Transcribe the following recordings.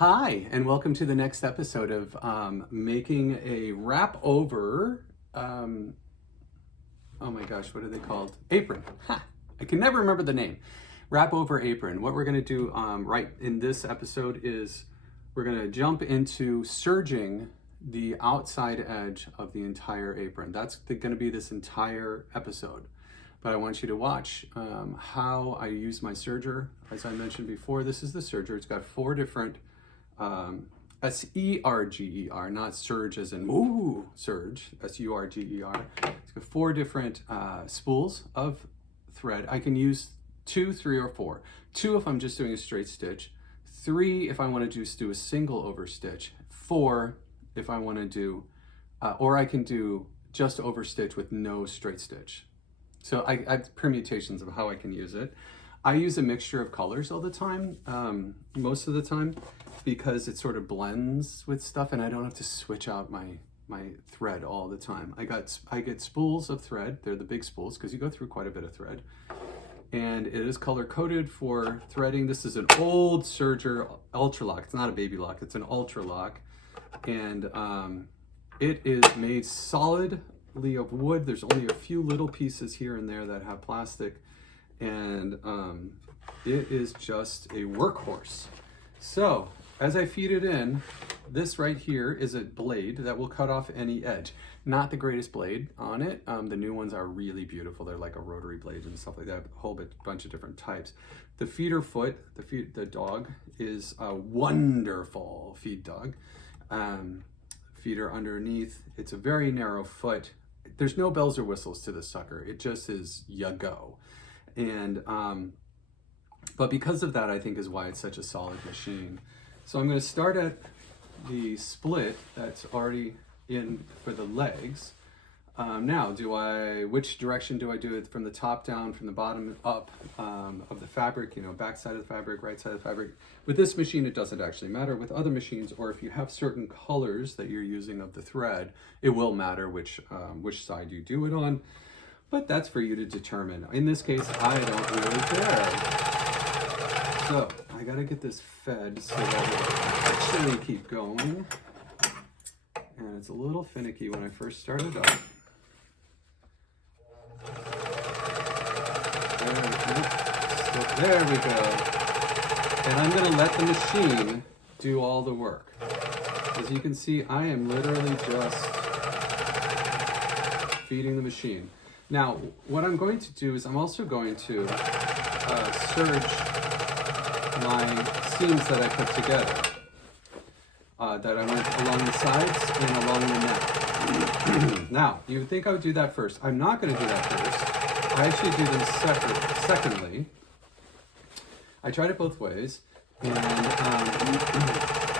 Hi, and welcome to the next episode of making a wrap over, oh my gosh, what are they called? Apron. Ha! I can never remember the name. Wrap over apron. What we're going to do right in this episode is we're going to jump into serging the outside edge of the entire apron. That's going to be this entire episode. But I want you to watch how I use my serger. As I mentioned before, this is the serger. It's got four different S-E-R-G-E-R, not surge as in ooh, surge, S-U-R-G-E-R. It's got four different spools of thread. I can use 2, 3, or 4. 2 if I'm just doing a straight stitch. 3 if I want to just do a single over stitch. 4 if I want to do, or I can do just over stitch with no straight stitch. So I have permutations of how I can use it. I use a mixture of colors all the time, most of the time, because it sort of blends with stuff and I don't have to switch out my thread all the time. I get spools of thread. They're the big spools because you go through quite a bit of thread. And it is color coded for threading. This is an old serger ultra lock. It's not a baby lock, it's an ultra lock. And it is made solidly of wood. There's only a few little pieces here and there that have plastic. And it is just a workhorse. So as I feed it in, this right here is a blade that will cut off any edge. Not the greatest blade on it. The new ones are really beautiful. They're like a rotary blade and stuff like that, a whole bunch of different types. The feeder foot, the dog, is a wonderful feed dog. Feeder underneath, it's a very narrow foot. There's no bells or whistles to this sucker. It just is ya go. And but because of that, I think is why it's such a solid machine. So I'm going to start at the split that's already in for the legs. Now, which direction do I do it? From the top down, from the bottom up of the fabric, back side of the fabric, right side of the fabric. With this machine, it doesn't actually matter. With other machines, or if you have certain colors that you're using of the thread, it will matter which side you do it on. But that's for you to determine. In this case, I don't really care. So I gotta get this fed so that it'll actually keep going. And it's a little finicky when I first started up. There we go. And I'm gonna let the machine do all the work. As you can see, I am literally just feeding the machine. Now, what I'm going to do is I'm also going to serge my seams that I put together. That I went along the sides and along the neck. Now, you would think I would do that first. I'm not going to do that first. I actually do them secondly. I tried it both ways, and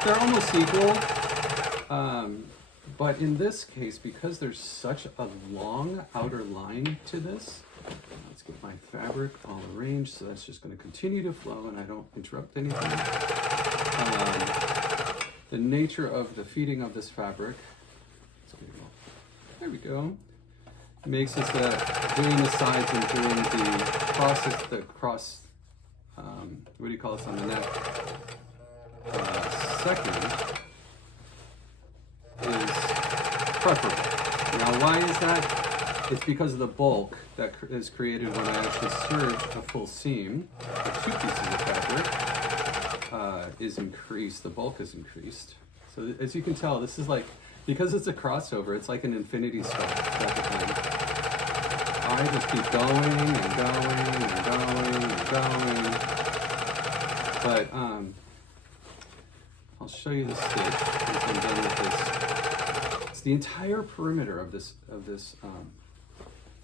they're almost equal. But in this case, because there's such a long outer line to this, let's get my fabric all arranged so that's just going to continue to flow and I don't interrupt anything. The nature of the feeding of this fabric, there we go, makes it that doing the sides and doing the cross, what do you call this on the neck, second, is preferable. Now, why is that? It's because of the bulk that is created when I actually serge a full seam. The 2 pieces of fabric is increased. The bulk is increased. So as you can tell, this is like, because it's a crossover, it's like an infinity stalk type of thing. I just keep going and going and going and going. But I'll show you the stitch once I'm done with this. It's the entire perimeter of this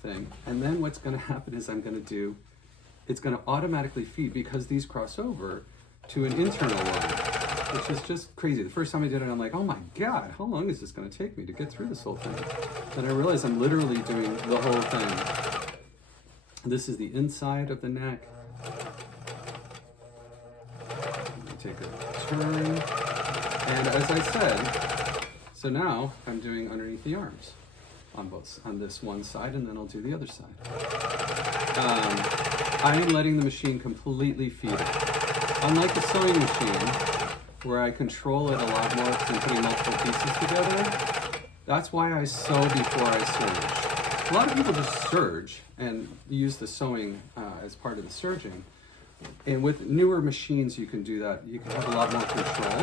thing. And then what's going to happen is it's going to automatically feed, because these cross over, to an internal line, which is just crazy. The first time I did it, I'm like, oh my God, how long is this going to take me to get through this whole thing? Then I realized I'm literally doing the whole thing. This is the inside of the neck. Take a turn. And as I said, so now I'm doing underneath the arms on this one side, and then I'll do the other side. I am letting the machine completely feed it. Unlike a sewing machine, where I control it a lot more because I'm putting multiple pieces together. That's why I sew before I serge. A lot of people just serge and use the sewing as part of the serging. And with newer machines, you can do that. You can have a lot more control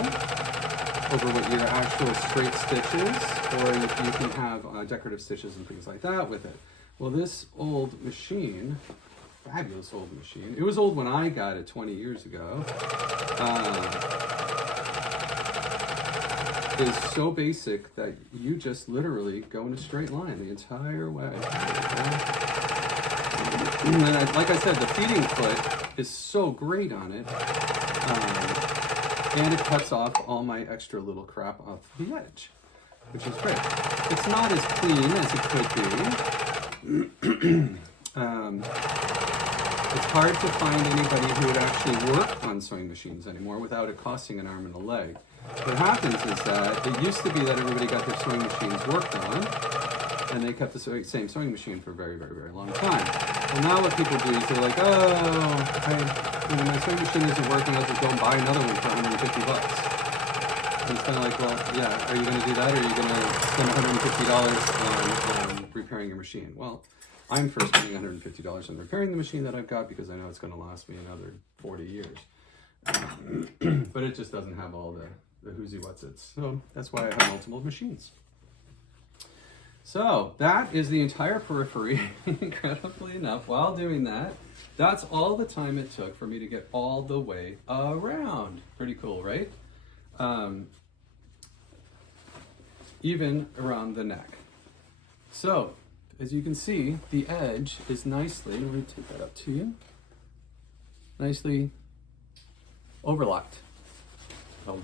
over what your actual straight stitches, or you can have decorative stitches and things like that with it. Well, this old machine, fabulous old machine. It was old when I got it 20 years ago. Is so basic that you just literally go in a straight line the entire way. And like I said, the feeding foot is so great on it. And it cuts off all my extra little crap off the edge, which is great. It's not as clean as it could be. It's hard to find anybody who would actually work on sewing machines anymore without it costing an arm and a leg. What happens is that it used to be that everybody got their sewing machines worked on, and they kept the same sewing machine for a very, very, very long time. Well, now what people do is they're like, my sewing machine isn't working, I'll just go and buy another one for $150. And it's kind of like, well, yeah, are you going to do that, or are you going to spend $150 on repairing your machine? Well, I'm first spending $150 on repairing the machine that I've got because I know it's going to last me another 40 years. But it just doesn't have all the who's what's it's. So that's why I have multiple machines. So that is the entire periphery. Incredibly enough, while doing that, that's all the time it took for me to get all the way around. Pretty cool, right? Even around the neck. So as you can see, the edge is nicely, let me take that up to you, nicely overlocked.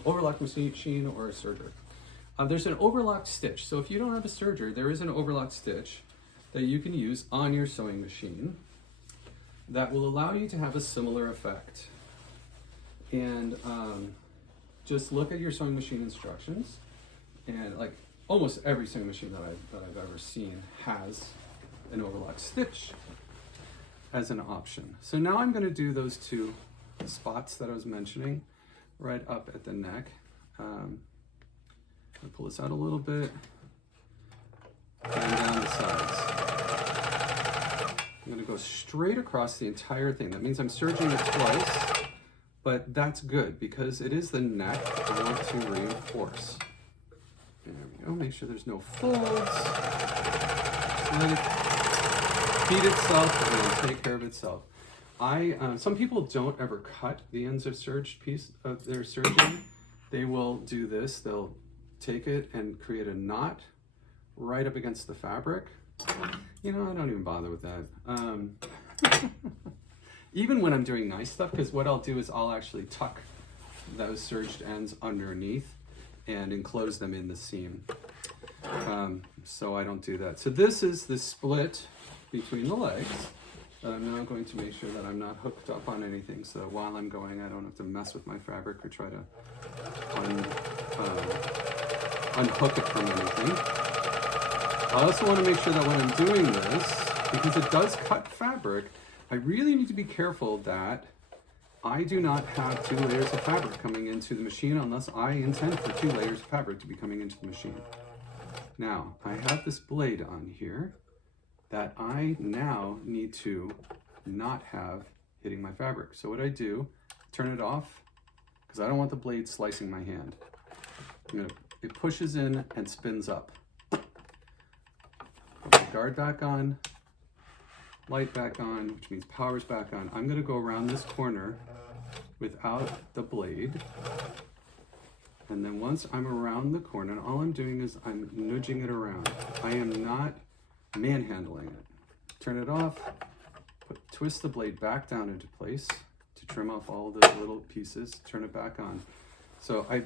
Overlock machine or a serger. There's an overlock stitch. So if you don't have a serger, there is an overlock stitch that you can use on your sewing machine that will allow you to have a similar effect. And just look at your sewing machine instructions, and like almost every sewing machine that I've ever seen has an overlock stitch as an option. So now I'm going to do those two spots that I was mentioning right up at the neck. I'm going to pull this out a little bit and down the sides. I'm going to go straight across the entire thing. That means I'm serging it twice, but that's good because it is the neck I want to reinforce. There we go. Make sure there's no folds. Let it feed itself and take care of itself. Some people don't ever cut the ends of their serging. They will do this. They'll take it and create a knot right up against the fabric. You know, I don't even bother with that. Even when I'm doing nice stuff, because what I'll do is I'll actually tuck those serged ends underneath and enclose them in the seam. So I don't do that. So this is the split between the legs. I'm now going to make sure that I'm not hooked up on anything, so that while I'm going, I don't have to mess with my fabric or try to unhook it from anything. I also want to make sure that when I'm doing this, because it does cut fabric, I really need to be careful that I do not have 2 layers of fabric coming into the machine unless I intend for 2 layers of fabric to be coming into the machine. Now, I have this blade on here that I now need to not have hitting my fabric. So what I do, turn it off, because I don't want the blade slicing my hand. It pushes in and spins up. Put the guard back on, light back on, which means power's back on. I'm gonna go around this corner without the blade. And then once I'm around the corner, and all I'm doing is I'm nudging it around. I am not manhandling it. Turn it off, twist the blade back down into place to trim off all the little pieces, turn it back on. So I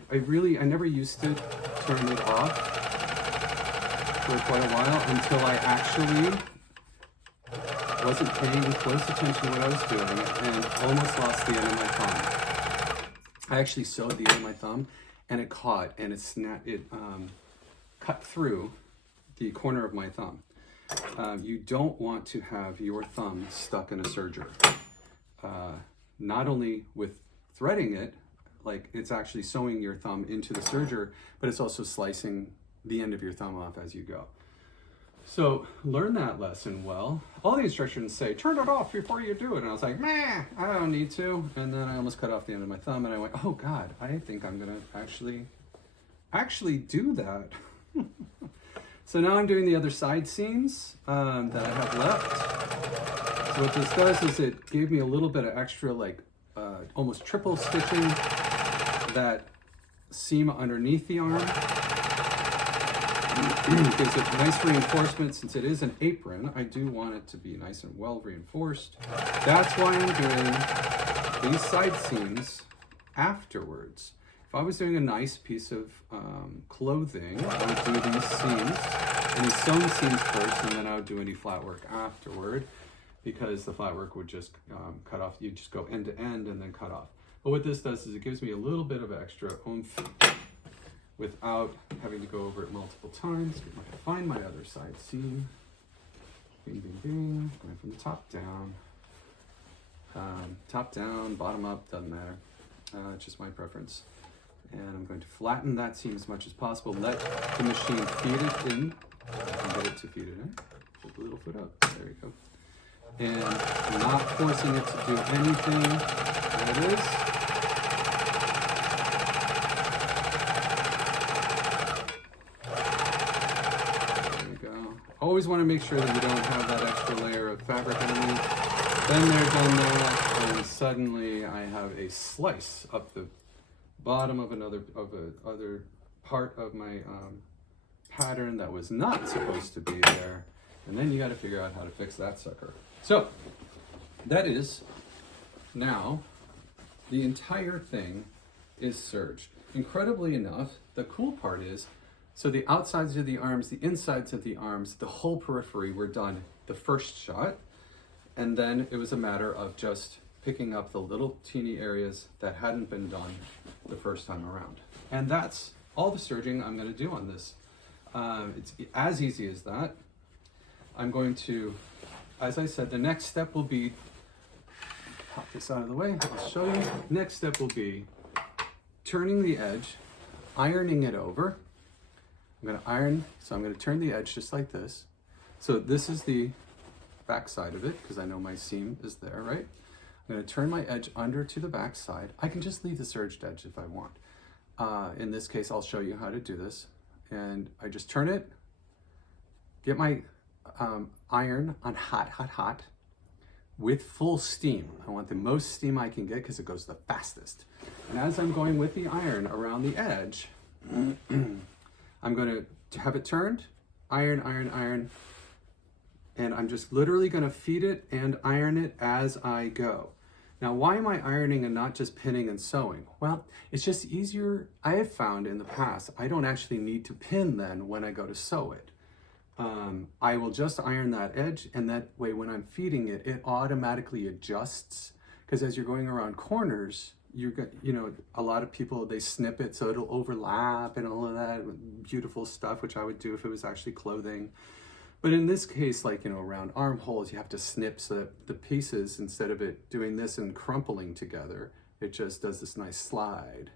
never used to turn it off for quite a while until I actually wasn't paying close attention to what I was doing and almost lost the end of my thumb. I actually sewed the end of my thumb and it caught and it cut through the corner of my thumb. You don't want to have your thumb stuck in a serger. Not only with threading it, like it's actually sewing your thumb into the serger, but it's also slicing the end of your thumb off as you go. So learn that lesson well. All the instructions say, turn it off before you do it. And I was like, meh, I don't need to. And then I almost cut off the end of my thumb and I went, oh God, I think I'm gonna actually do that. So now I'm doing the other side seams that I have left. So what this does is it gave me a little bit of extra, like almost triple stitching that seam underneath the arm. Gives it nice reinforcement. Since it is an apron, I do want it to be nice and well reinforced. That's why I'm doing these side seams afterwards. If I was doing a nice piece of clothing, I would do these seams, any sewn seams first, and then I would do any flat work afterward, because the flat work would just cut off. You just go end to end and then cut off. But what this does is it gives me a little bit of extra oomph without having to go over it multiple times. Find my other side seam. Bing, bing, bing. Going from the top down. Top down, bottom up, doesn't matter. It's just my preference. And I'm going to flatten that seam as much as possible. Let the machine feed it in. I can get it to feed it in. Put the little foot up. There you go. And not forcing it to do anything. There it is. Always want to make sure that you don't have that extra layer of fabric underneath. Then they're done there, and suddenly I have a slice up the bottom of another part of my pattern that was not supposed to be there. And then you got to figure out how to fix that sucker. So that is now the entire thing is serged. Incredibly enough, the cool part is, so the outsides of the arms, the insides of the arms, the whole periphery were done the first shot. And then it was a matter of just picking up the little teeny areas that hadn't been done the first time around. And that's all the serging I'm going to do on this. It's as easy as that. I'm going to, as I said, the next step will be, pop this out of the way, I'll show you. Next step will be turning the edge, ironing it over. I'm going to iron, so I'm going to turn the edge just like this. So this is the back side of it, because I know my seam is there, right? I'm going to turn my edge under to the back side. I can just leave the serged edge if I want. In this case, I'll show you how to do this. And I just turn it, get my iron on hot, with full steam. I want the most steam I can get because it goes the fastest. And as I'm going with the iron around the edge, I'm going to have it turned, iron, and I'm just literally going to feed it and iron it as I go. Now, why am I ironing and not just pinning and sewing? Well, it's just easier. I have found in the past, I don't actually need to pin then when I go to sew it. I will just iron that edge, and that way when I'm feeding it, it automatically adjusts, because as you're going around corners, a lot of people, they snip it so it'll overlap and all of that beautiful stuff, which I would do if it was actually clothing. But in this case, like, around armholes, you have to snip so that the pieces, instead of it doing this and crumpling together, it just does this nice slide.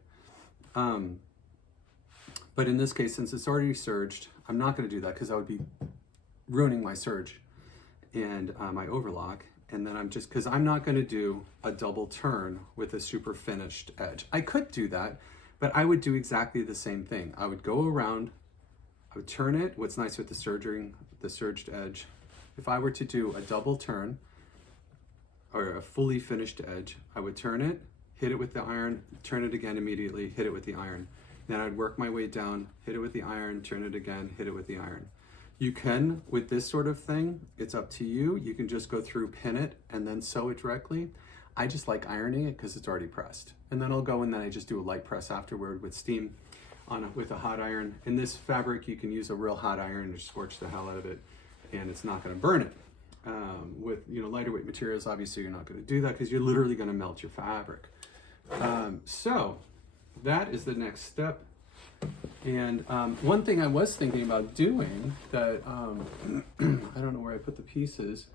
But in this case, since it's already serged, I'm not going to do that because I would be ruining my serge and my overlock. And then because I'm not going to do a double turn with a super finished edge. I could do that, but I would do exactly the same thing. I would go around, I would turn it. What's nice with the serged edge, if I were to do a double turn or a fully finished edge, I would turn it, hit it with the iron, turn it again immediately, hit it with the iron. Then I'd work my way down, hit it with the iron, turn it again, hit it with the iron. You can, with this sort of thing, it's up to you. You can just go through, pin it, and then sew it directly. I just like ironing it because it's already pressed. And then I'll go and then I just do a light press afterward with steam with a hot iron. In this fabric, you can use a real hot iron to scorch the hell out of it, and it's not going to burn it. With lighter weight materials, obviously you're not going to do that because you're literally going to melt your fabric. So that is the next step. And one thing I was thinking about doing that, I don't know where I put the pieces.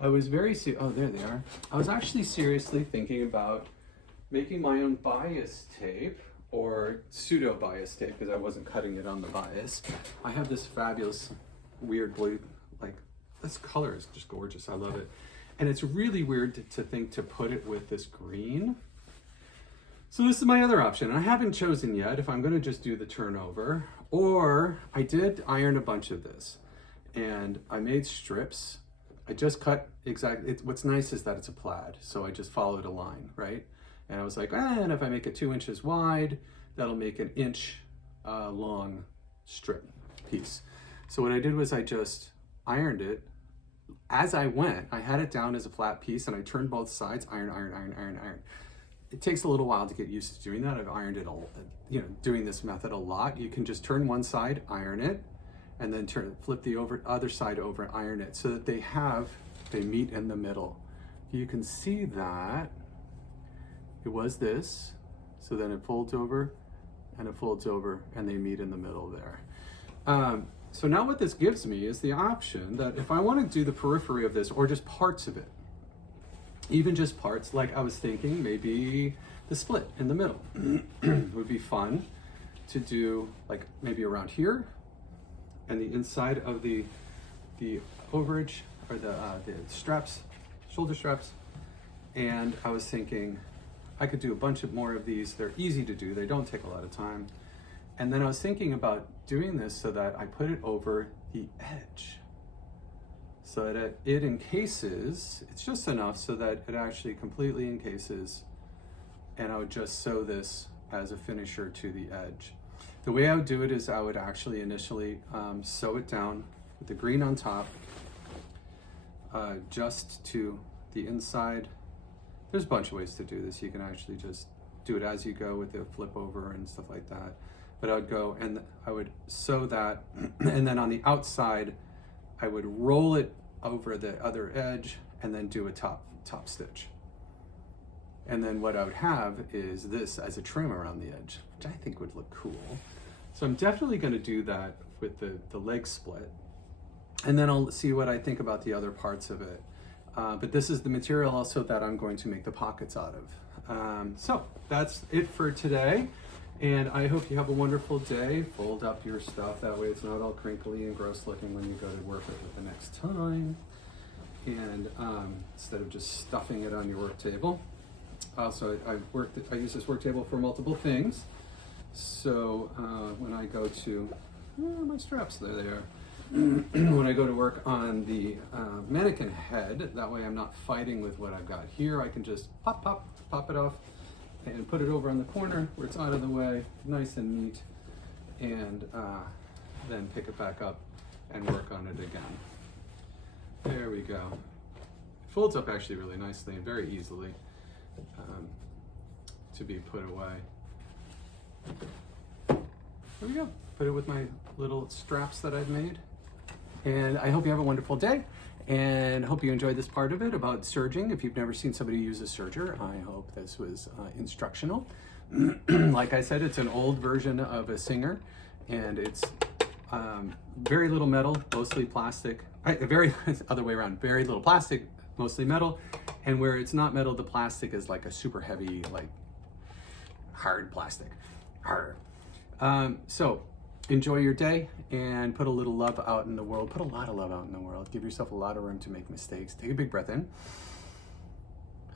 I was oh, there they are. I was actually seriously thinking about making my own bias tape, or pseudo bias tape, because I wasn't cutting it on the bias. I have this fabulous weird blue, like, this color is just gorgeous. I love it. And it's really weird to think to put it with this green. So this is my other option. I haven't chosen yet if I'm going to just do the turnover, or I did iron a bunch of this and I made strips. I just cut exactly. What's nice is that it's a plaid, so I just followed a line, right? And I was like, and if I make it 2 inches wide, that'll make an inch long strip piece. So what I did was I just ironed it as I went. I had it down as a flat piece and I turned both sides, iron, iron, iron, iron, iron. It takes a little while to get used to doing that. I've ironed it doing this method a lot. You can just turn one side, iron it, and then flip the other side over, iron it, so that they meet in the middle. You can see that it was this, so then it folds over, and it folds over, and they meet in the middle there. So now what this gives me is the option that if I want to do the periphery of this, or just parts of it, even just parts, like I was thinking maybe the split in the middle would be fun to do, like maybe around here, and the inside of the overage, or the straps, shoulder straps. And I was thinking I could do a bunch of more of these. They're easy to do, they don't take a lot of time. And then I was thinking about doing this so that I put it over the edge, so that it encases, it's just enough so that it actually completely encases, and I would just sew this as a finisher to the edge. The way I would do it is I would actually initially sew it down with the green on top, just to the inside. There's a bunch of ways to do this. You can actually just do it as you go with the flip over and stuff like that. But I would go and I would sew that, and then on the outside, I would roll it over the other edge and then do a top stitch. And then what I would have is this as a trim around the edge, which I think would look cool. So I'm definitely going to do that with the leg split. And then I'll see what I think about the other parts of it. But this is the material also that I'm going to make the pockets out of. So that's it for today. And I hope you have a wonderful day. Fold up your stuff. That way it's not all crinkly and gross looking when you go to work with it the next time. And instead of just stuffing it on your work table. Also, I use this work table for multiple things. So when I go to, my straps, there they are. When I go to work on the mannequin head, that way I'm not fighting with what I've got here. I can just pop it off and put it over on the corner where it's out of the way, nice and neat, and then pick it back up and work on it again. There we go. It folds up actually really nicely and very easily to be put away. There we go. Put it with my little straps that I've made. And I hope you have a wonderful day, and hope you enjoyed this part of it about serging. If you've never seen somebody use a serger, I hope this was instructional. Like I said, it's an old version of a Singer, and it's very little metal, mostly plastic. Other way around, very little plastic, mostly metal. And where it's not metal, the plastic is like a super heavy, like hard plastic. Hard. So enjoy your day and put a little love out in the world. Put a lot of love out in the world. Give yourself a lot of room to make mistakes. Take a big breath in.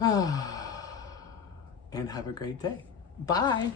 And have a great day. Bye.